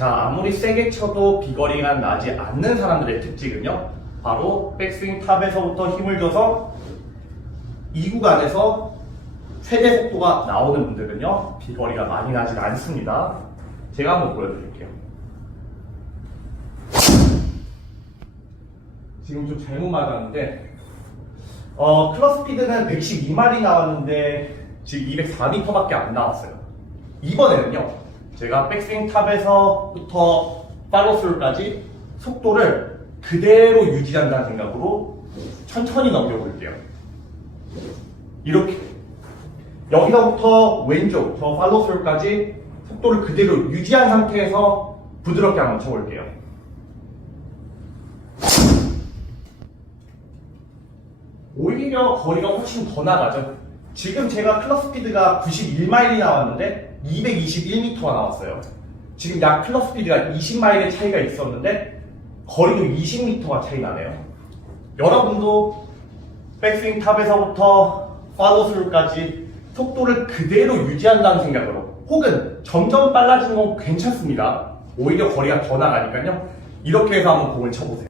자, 아무리 세게 쳐도 비거리가 나지 않는 사람들의 특징은요. 바로 백스윙 탑에서부터 힘을 줘서 이 구간에서 최대 속도가 나오는 분들은요. 비거리가 많이 나지 않습니다. 제가 한번 보여드릴게요. 지금 좀 잘못 맞았는데 어, 클럽 스피드는 112마리 나왔는데 지금 204m밖에 안 나왔어요. 이번에는요, 제가 백스윙 탑에서부터 팔로스루까지 속도를 그대로 유지한다는 생각으로 천천히 넘겨볼게요. 이렇게. 여기서부터 왼쪽, 저 팔로스루까지 속도를 그대로 유지한 상태에서 부드럽게 한번 쳐볼게요. 오히려 거리가 훨씬 더 나가죠. 지금 제가 클럽 스피드가 91마일이 나왔는데 221m가 나왔어요. 지금 약 클럽 스피드가 20마일의 차이가 있었는데 거리도 20m가 차이 나네요. 여러분도 백스윙 탑에서부터 팔로스루까지 속도를 그대로 유지한다는 생각으로 혹은 점점 빨라지는 건 괜찮습니다. 오히려 거리가 더 나가니까요. 이렇게 해서 한번 공을 쳐보세요.